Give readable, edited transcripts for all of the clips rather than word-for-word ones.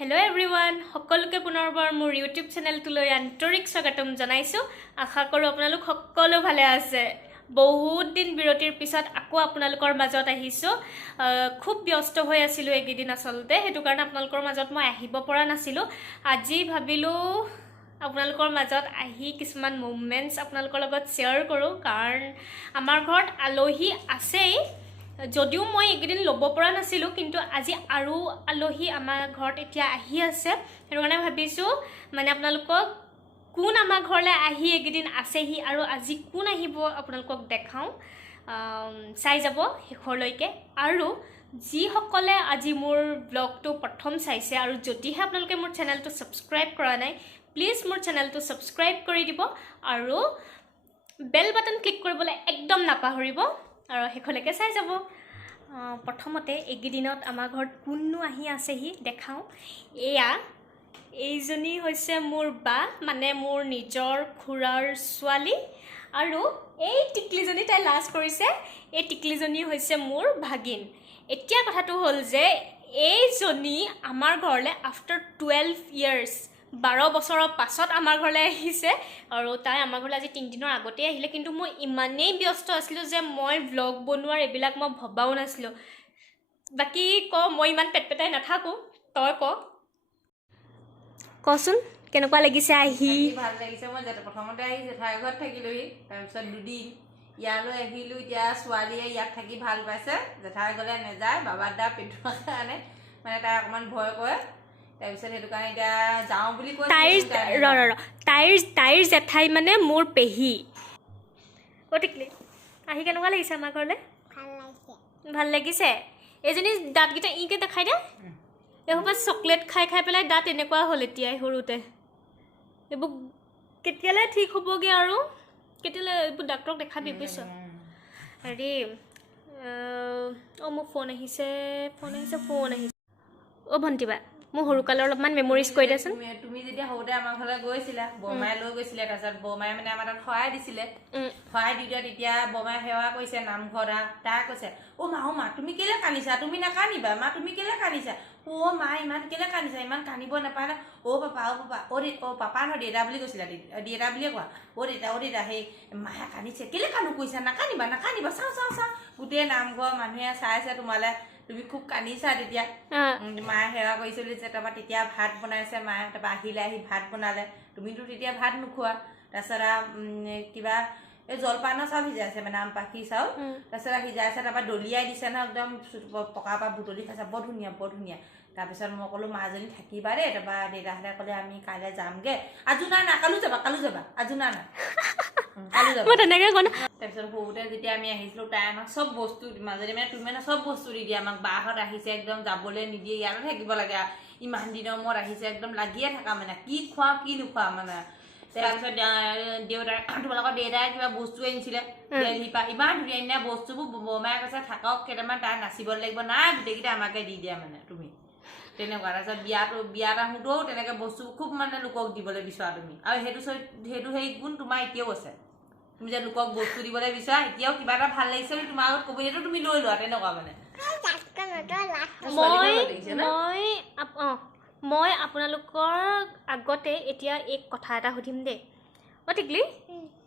Hello everyone, সকলোকে পুনৰবাৰ মোৰ YouTube চেনেলটোলৈ আন্তৰিক স্বাগতম জনাইছো। আশা কৰো আপোনালোক সকলো ভালে আছে। বহুত দিন বিৰতিৰ পিছত আকৌ আপোনালোকৰ মাজত আহিছো। খুব ব্যস্ত হৈ আছিলো একেদিন আসলতে, হেতু কাৰণে আপোনালোকৰ মাজত মই আহিব পৰা নাছিলো। আজি ভাবিলো আপোনালোকৰ মাজত আহি কিছুমান মোমেন্টস আপোনালোকৰ লগত শেয়াৰ কৰো, কাৰণ আমাৰ ঘৰত আলহী আছেই। যদিও মই একদিন লব পৰা নাছিলো, কিন্তু আজি আৰু আলহী আমাৰ ঘৰত এতিয়া আহি আছে। হেতু কাৰণে ভাবিছো মানে আপোনালোকক কোন আমাৰ ঘৰলৈ আহি একদিন আছেহি আৰু আজি কোন আহিব আপোনালোকক দেখাও। চাই যাব শেষলৈকে। আৰু যিসকলে আজি মোৰ ব্লগটো প্ৰথম চাইছে আৰু যদিহে আপোনালোকে মোৰ চেনেলটো সাবস্ক্ৰাইব কৰা নাই, প্লিজ মোৰ চেনেলটো সাবস্ক্ৰাইব কৰি দিব আৰু বেল বাটন ক্লিক কৰিবলৈ একদম নাপাহৰিব আৰু শেষলৈকে চাই যাব। প্ৰথমতে একেদিনত আমাৰ ঘৰত কোননো আহি আছেহি দেখাও। এইজনী হৈছে মোৰ বা, মানে মোৰ নিজৰ খুৰাৰ ছোৱালী। আৰু এই টিকলিজনী তাই লাজ কৰিছে, এই টিকলিজনী হৈছে মোৰ ভাগিন। এতিয়া কথাটো হ'ল যে এইজনী আমাৰ ঘৰলৈ আফটাৰ 12 ইয়াৰ্ছ 12 বছৰৰ পাছত আমাৰ ঘৰলৈ আহিছে। আৰু তাই আমাৰ ঘৰলৈ আজি 3 দিনৰ আগতে আহিলে, কিন্তু মই ইমানেই ব্যস্ত আছিলোঁ যে মই ব্লগ বনোৱাৰ এইবিলাক মই ভবাও নাছিলোঁ। বাকী মই ইমান পেটপেটাই নাথাকোঁ, তই কচোন কেনেকুৱা লাগিছে আহি? ভাল লাগিছে। মই প্ৰথমতে আহি জেঠাই ঘৰত থাকিলোহি, তাৰপিছত দুদিন ইয়ালৈ আহিলোঁ। এতিয়া ছোৱালীয়ে ইয়াত থাকি ভাল পাইছে, জেঠাই গ'লে নেযায়, বাবাৰ দা পেটোৱাৰ কাৰণে মানে তাই অকণমান ভয় কৰে। তাৰপিছত সেইটো কাৰণে এতিয়া যাওঁ বুলি কৈ তাইৰ জেঠাই মানে মোৰ পেহী। গতিকে আহি কেনেকুৱা লাগিছে আমাৰ ঘৰলৈ? ভাল লাগিছে। এইজনী দাঁতকেইটা ইকে দেখাই দে। এইসোপা চকলেট খাই খাই পেলাই দাঁত এনেকুৱা হ'ল এতিয়াই সৰুতে। এইবোৰ কেতিয়ালৈ ঠিক হ'বগৈ আৰু কেতিয়ালৈ এইবোৰ ডাক্তৰক দেখাবি বুজিছ? হেৰি মোৰ ফোন আহিছে। ভণ্টিবা মোৰ সৰুকালৰ অলপমান মেমৰিজ কৈ দেচোন। তুমি যেতিয়া সৰুতে আমাৰ ঘৰলৈ গৈছিলা, বৰমাই লৈ গৈছিলে, তাৰপিছত বৰমাই মানে আমাৰ তাত সহায় দিছিলে। সহায় দি দিয়া তেতিয়া বৰমাই সেৱা কৰিছে নামঘৰত। তাই কৈছে, অ' মা তুমি কেলে কান্দিছা? তুমি নাকান্দিবা মা, তুমি কেলে কান্দিছা? অ' মা ইমান কেলে কান্দিছা? ইমান কান্দিব নাপায় না। অ' পাপা পাপা নহয় দেউতা বুলি কৈছিলা, দেউতা বুলিয়ে কোৱা। অ' দেউতা সেই মায়ে কান্দিছে, কেলে কান্দো কৈছা? নাকান্দিবা চাওঁ। গোটেই নামঘৰ মানুহে চাইছে তোমালে, তুমি খুব কান্দিছা। তেতিয়া মায়ে সেৱা কৰিছিল যে, তাৰপৰা তেতিয়া ভাত বনাইছে মায়ে। তাৰপৰা আহি ভাত বনালে, তুমিতো তেতিয়া ভাত নোখোৱা। তাৰপিছত কিবা এই জলপানৰ চাউল সিজাইছে, মানে আমপাখি চাউল। তাৰপিছত সিজাইছে, তাৰপৰা দলিয়াই দিছে নহয়, একদম পকাৰ পৰা বুটলি খাইছে, বৰ ধুনীয়া। তাৰপিছত মই ক'লো মাজনী থাকিবা দেই। তাৰপৰা দেউতাহঁতে ক'লে আমি কাইলৈ যামগে। আজি না কালো যাবা আজি না কালো যাবা। তাৰপিছত সৰুতে যেতিয়া আমি আহিছিলো, তাই আমাক চব বস্তু মাজনী মানে তুমি মানে চব বস্তু দি দিয়ে আমাক। বাহঁত আহিছে, একদম যাবলৈ নিদিয়ে, ইয়াতে থাকিব লাগে। ইমান দিনৰ মূৰত আহিছে, একদম লাগিয়ে থাকা মানে, কি খোৱা কি নোখোৱা মানে। তাৰপিছত তোমালোকৰ দেউতাই কিবা বস্তু আনিছিলে দিল্লীৰ পৰা, ইমান ধুনীয়া বস্তুবোৰ। বৰমায়ে কৈছে থাকক কেইটামান, তাই নাচিব লাগিব। নাই গোটেইকেইটা আমাকে দি দিয়া মানে তুমি তেনেকুৱা। তাৰপিছত বিয়াত আহোঁতেও তেনেকে বস্তু খুব মানে লোকক দিবলৈ বিচৰা তুমি। আৰু সেইটো সেই গুণ তোমাৰ এতিয়াও আছে, তুমি যে লোকক বস্তু দিবলৈ বিচৰা। এতিয়াও কিবা এটা ভাল লাগিছে বুলি তোমাৰ আগত ক'ব, সেইটো তুমি লৈ লোৱা, তেনেকুৱা মানে। মই আপোনালোকৰ আগতে এতিয়া এক কথা এটা সুধিম দেই। টিকলি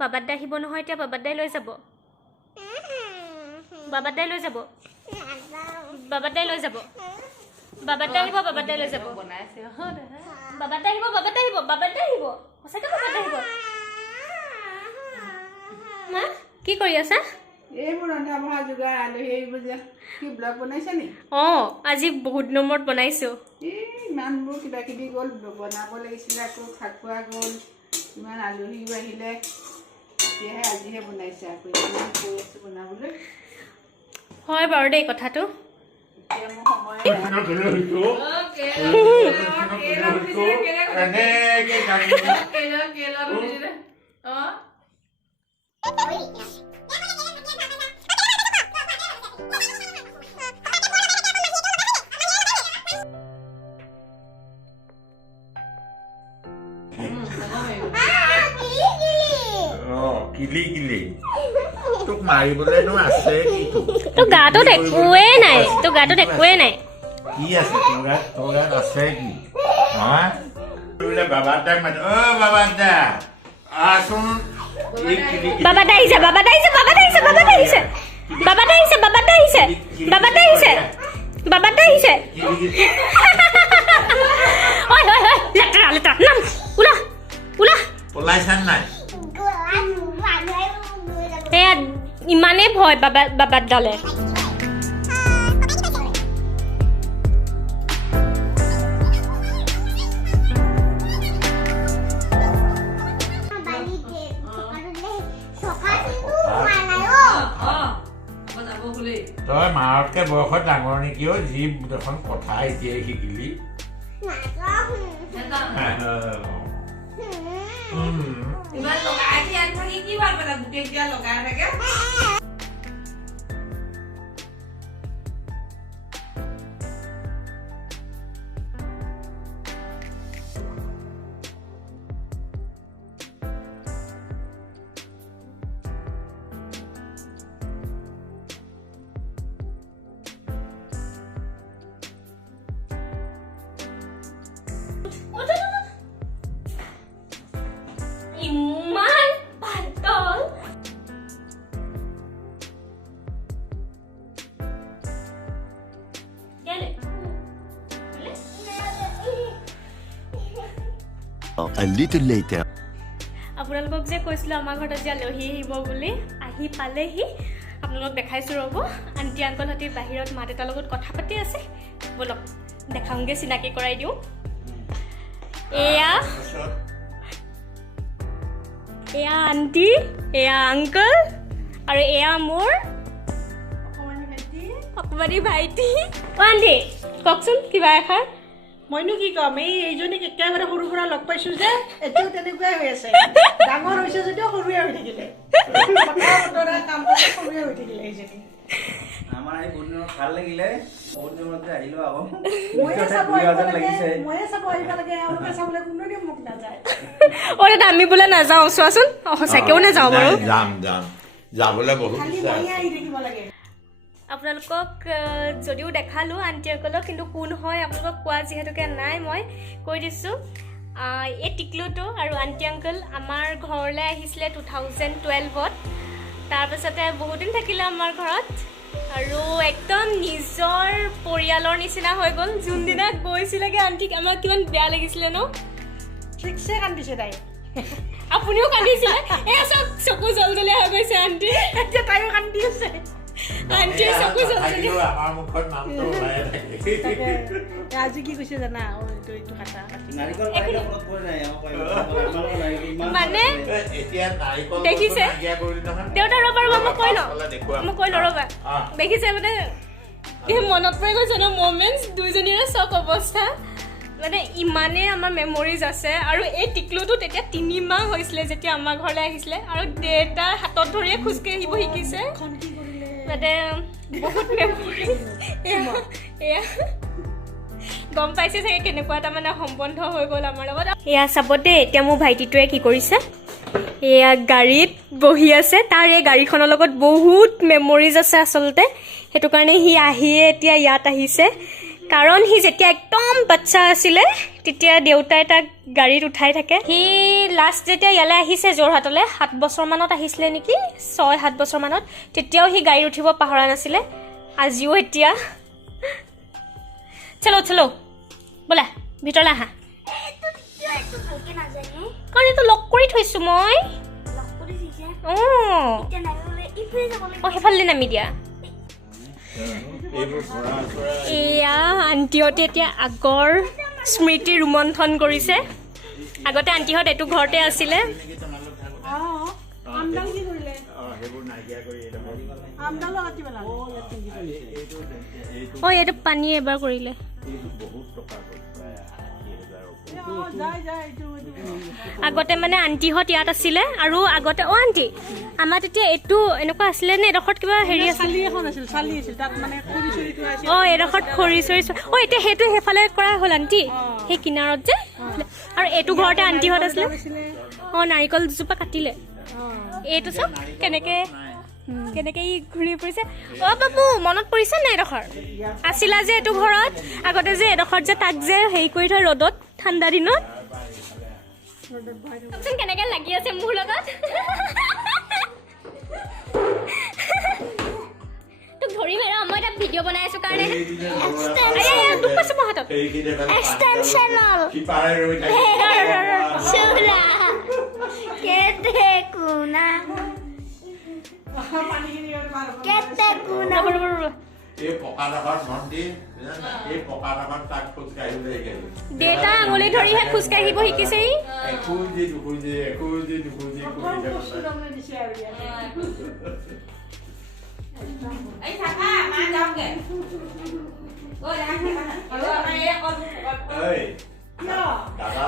বাবাৰ দা আহিব নহয়, এতিয়া বাবাৰ দাই লৈ যাব। বাবাৰ দাই আহিব, বাবাৰ দাই লৈ যাব। সঁচাকে বাবাৰ দাই আহিব। সঁচাকে বাবাৰ দাই আহিব। মা কি কৰি আছা? এইবোৰ ৰন্ধা বঢ়া যোগাৰ, আলহী এইবোৰ যে কি ব্লগ বনাইছা নি? আজি বহুত নম্বৰত বনাইছো। ইমানবোৰ কিবা কিবি গ'ল, বনাব লাগিছিলে, আকৌ খাকুৱা গ'ল, ইমান আলহীও আহিলে, এতিয়াহে আজিহে বনাইছে। আকৌ ইমান কৈ আছো বনাবলৈ। হয় বাৰু দেই কথাটো। এতিয়া মোৰ কিলি তোক মাৰিবলৈনো আছে কি? তোৰ গাটোত একোৱেই নাই। কি আছে তোৰ গাত আছে কি হা বোলে বাবা তাক মাত বাবা দা আসুন বাবা দা আহিছে বাবা দা আহিছে বাবা দা আহিছে বাবা দা আহিছে বাবা দা আহিছে বাবা দা আহিছে বাবা দা আহিছে বাবা দা আহিছে ঐ ঐ ঐ লেটৰা লেটৰা নাম উলা উলা পলাইছান নাই এয়া ইমানেই ভয় বাবাত ডালে তই মাৰতকে বয়সত ডাঙৰ নেকি অ' যি এখন কথা এতিয়াই শিকিলি ইমান লগাই দিয়া থাকি কি ভাল পালা গোটেই কিবা লগাই থাকে ইমান পাতল A little later. আপোনালোকক যে কৈছিলোঁ আমাৰ ঘৰত আজি আলহী আহিব বুলি আহি পালেহি আপোনালোকক দেখাইছোঁ ৰ'ব আণ্টি আংকলহঁতি বাহিৰত মা দেউতাৰ লগত কথা পাতি আছে ব'লক দেখাওঁগৈ চিনাকি কৰাই দিওঁ এয়া এয়া আণ্টি এয়া আংকল আৰু এয়া মোৰ অকমানি ভাইটি অ' আণ্টি কওকচোন কিবা এষাৰ মইনো কি ক'ম এইজনীক একেবাৰে সৰু পৰা লগ পাইছোঁ যে এতিয়াও তেনেকুৱাই হৈ আছে ডাঙৰ হৈছে যদিও সৰুৱে হৈ থাকিলে কাম সৰুৱে হৈ থাকিলে এইজনী আমাৰ এই বহুত দিনত ভাল লাগিলে বহুত দিনতে আহিলো আকৌ ময়ে চাব আহিব লাগে এওঁলোকে চাবলৈ কোনোদিন মোক নাযায় অ' দাদা আমি বোলে নাযাওঁ চোৱাচোন সঁচাকৈও নাযাওঁ বাৰু যাম যাম যাবলৈ বহুত খালি ইচ্ছা ময়ে আছে আহি থাকিব লাগে আপোনালোকক যদিও দেখালোঁ আণ্টি আংকলক কিন্তু কোন হয় আপোনালোকক কোৱা যিহেতুকে নাই মই কৈ দিছোঁ এই টিকলুটো আৰু আণ্টি আংকল আমাৰ ঘৰলৈ আহিছিলে 2012ত তাৰপিছতে বহুত দিন থাকিলে আমাৰ ঘৰত আৰু একদম নিজৰ পৰিয়ালৰ নিচিনা হৈ গ'ল যোনদিনা গৈছিলেগৈ আণ্টিক আমাৰ কিমান বেয়া লাগিছিলে ন ঠিকছে কান্দিছে তাই আপুনিও কান্দিছিলে এয়া চব চকু জলজলীয়া হৈ গৈছে আণ্টি এতিয়া তাইও কান্দি আছে আণ্টিৰ চকু জলজলীয়া থাকিলেও আমাৰ মুখত নামটো ওলায়ে থাকে আজি কি কৈছে জানা এইটো কাটা নাৰিকল পাৰিলে মনত পৰে নাই মানে এতিয়া নাৰিকল দেখিছে? নাইকিয়া কৰিলি নহয় দেউতা ৰ'বা ৰ'বা মই কৈ লওঁ দেখুৱাম মই কৈ লওঁ ৰ'বা দেখিছে মানে এই মনত পৰি গৈছে ন মমেণ্টছ দুইজনীৰে চব অৱস্থা মানে ইমানেই আমাৰ মেমৰিজ আছে আৰু এই টিকলুটো তেতিয়া 3 মাহ হৈছিলে যেতিয়া আমাৰ ঘৰলৈ আহিছিলে আৰু দেউতাৰ হাতত ধৰিয়ে খোজকাঢ়ি আহিব শিকিছে মানে বহুত মেমৰি এয়া গম পাইছে চাগে কেনেকুৱা এটা মানে সম্বন্ধ হৈ গ'ল আমাৰ লগত এয়া চাব দেই এতিয়া মোৰ ভাইটিটোৱে কি কৰিছে এয়া গাড়ীত বহি আছে তাৰ এই গাড়ীখনৰ লগত বহুত মেমৰিজ আছে আচলতে সেইটো কাৰণে সি আহিয়ে এতিয়া ইয়াত আহিছে কাৰণ সি যেতিয়া একদম বাচ্চা আছিলে তেতিয়া দেউতাই তাক গাড়ীত উঠাই থাকে সি লাষ্ট যেতিয়া ইয়ালৈ আহিছে যোৰহাটলৈ 7 বছৰমানত আহিছিলে নেকি 6-7 বছৰমানত তেতিয়াও সি গাড়ীত উঠিব পাহৰা নাছিলে আজিও এতিয়া চলো চলো ব'লা ভিতৰলৈ আহা কাৰণ এইটো লক কৰি থৈছোঁ মই অঁ সেইফালে নামি দিয়া এয়া আণ্টিহঁতে এতিয়া আগৰ স্মৃতি ৰোমন্থন কৰিছে আগতে আণ্টিহঁত এইটো ঘৰতে আছিলে আমডাল কি কৰিলে সেইবোৰ নাইকিয়া কৰি আমডালো কাটি পেলালে অঁ এইটো পানী এবাৰ কৰিলে বহুত টকা আগতে মানে আণ্টিহঁত ইয়াত আছিলে আৰু আগতে অঁ আণ্টি আমাৰ তেতিয়া এইটো এনেকুৱা আছিলে নে এডোখৰত কিবা হেৰি আছিল চালি এখন আছিল চালি আছিল তাত মানে খৰি চৰিটো আছিল অঁ এডোখৰত খৰি চৰি অঁ এতিয়া সেইটো সেইফালে কৰা হ'ল আণ্টি সেই কিনাৰত যে আৰু এইটো ঘৰতে আণ্টিহঁত আছিলে অঁ নাৰিকল দুজোপা কাটিলে এইটো চব কেনেকৈ কেনেকে ই ঘূৰি ফুৰিছে অ' বাবু মনত পৰিছে নাই এডোখৰ আছিলা যে এইটো ঘৰত আগতে যে এডোখৰত যে তাক যে হেৰি কৰি থয় ৰ'দত ঠাণ্ডা দিনত কেনেকে লাগি আছে মোৰ লগত তোক ধৰিম আৰু মই এটা ভিডিঅ' বনাই আছো কাৰণে তোক পাইছো মই হাতত এক্সটেনশ্যনেল চুলা কেতে কোনা কেতে কোনা দেউতা আঙুলি ধৰিহে খোজকাঢ়িব শিকিছে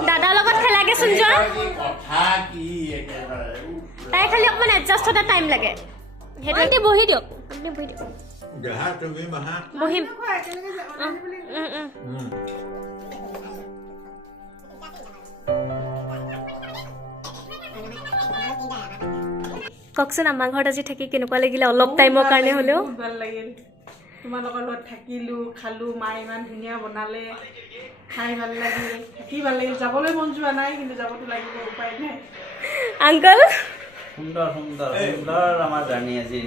দাদাৰ লগত খেলাগেচোন যোৱা তাই খালি অকণমান এডজাষ্ট হওঁতে টাইম লাগে সেইটো বহি দিয়ক আপুনি বহি দিয়ক বহিম কওকচোন আমাৰ ঘৰত আজি থাকি কেনেকুৱা লাগিলে অলপ টাইমৰ কাৰণে হ'লেও ভাল লাগিল তোমালোকৰ লগত থাকিলো খালো মায়ে ইমান ধুনীয়া বনালে খাই ভাল লাগিল থাকি ভাল লাগিল যাবলৈ মন যোৱা নাই কিন্তু যাবতো লাগিব উপায় নাই আংকল সুন্দৰ সুন্দৰ সুন্দৰ আমাৰ জাৰ্ণি আজি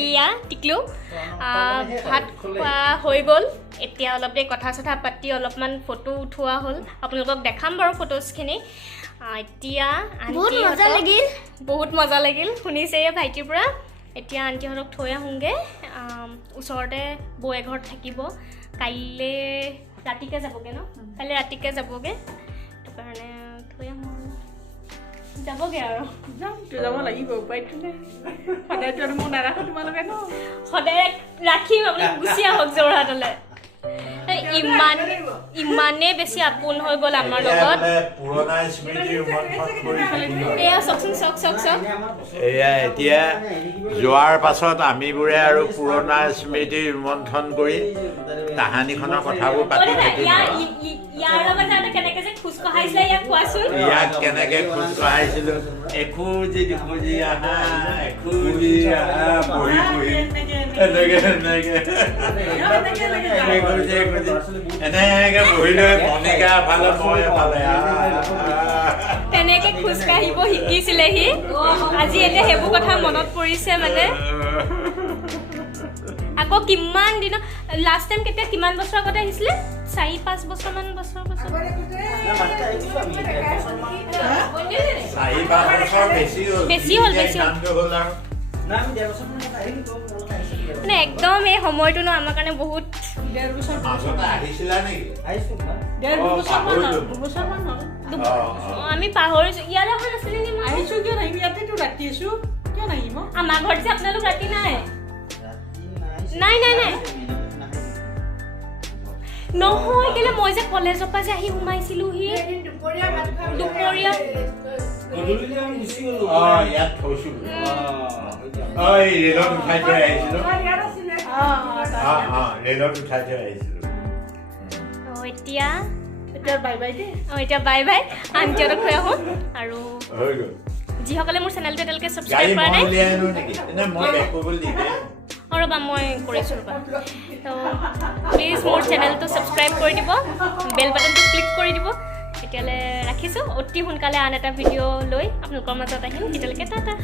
ইয়া টিকলু ভাত খোৱা হৈ গ'ল এতিয়া অলপ দেৰি কথা চথা পাতি অলপমান ফটো উঠোৱা হ'ল আপোনালোকক দেখাম বাৰু ফটোজখিনি এতিয়া বহুত মজা লাগিল শুনিছে ভাইটিৰ পৰা এতিয়া আণ্টিহঁতক থৈ আহোঁগৈ ওচৰতে বৌ এঘৰত থাকিব কাইলৈ ৰাতিকৈ যাবগৈ ন কাইলৈ ৰাতিকৈ যাবগৈ সেইটো কাৰণে থৈ আহোঁ যাবগৈ আৰু যাব লাগিব উপায়টো নাই সদায়তো আৰু মই নাৰাখোঁ তোমালোকে ন সদায় ৰাখিম আপুনি গুচি আহক যোৰহাটলৈ ইমানেই বেছি আপোন হৈ গ'ল আমাৰ লগত এয়া চাওকচোন চাওক চাওক চাওক এয়া এতিয়া যোৱাৰ পাছত আমিবোৰে আৰু পুৰণা স্মৃতি ৰোমন্থন কৰি তাহানিখনৰ কথাবোৰ পাতি থাকিম ইয়াৰ লগত যাওঁতে কেনেকৈ যে খোজ কঢ়াইছিলে ইয়াক কোৱাচোন ইয়াক কেনেকৈ খোজ কঢ়াইছিলোঁ এখোজি দুখোজি আহা এখোজি আহা বহি বহি এনেকে বহি লৈ মনিকা ফালে মই ফালে তেনেকে খোজ কাঢ়িব শিকিছিলে সি আজি এতিয়া সেইবোৰ কথা মনত পৰিছে মানে আকৌ কিমান দিনৰ লাষ্ট টাইম কেতিয়া কিমান বছৰ আগতে আহিছিলে 4-5 বছৰমান বছৰ বেছি হ'ল মানে একদম এই সময়টো ন আমাৰ কাৰণে বহুত আমি পাহৰিছো ইয়ালৈ অহা নাছিলে নি মই আহিছোঁ কিয় নাহিম ইয়াতেতো ৰাতি আছোঁ কিয় নাহিম আমাৰ ঘৰত যে আপোনালোক ৰাতি নাই নাই নাই নাই নহয় কেলে মই যে কলেজৰ পৰা যে আহি সোমাইছিলোহি দুপৰীয়া ইয়াত থৈছিলোঁ ৰেলত উঠাই থৈ আহিছিলোঁ ৰেলত উঠাই থৈ আহিছিলোঁ এতিয়া বাই বাই দেই এতিয়া বাই বাই আণ্টিহঁতক থৈ আহোঁ আৰু যিসকলে মোৰ চেনেলটো এতিয়ালৈকে ছাবস্ক্ৰাইব কৰা নাই ৰ'বা মই কৰিছোঁ ৰ'বা তো প্লিজ মোৰ চেনেলটো ছাবস্ক্ৰাইব কৰি দিব বেল বাটনটো ক্লিক কৰি দিব এতিয়ালৈ ৰাখিছোঁ অতি সোনকালে আন এটা ভিডিঅ' লৈ আপোনালোকৰ মাজত আহিম তেতিয়ালৈকে টাটা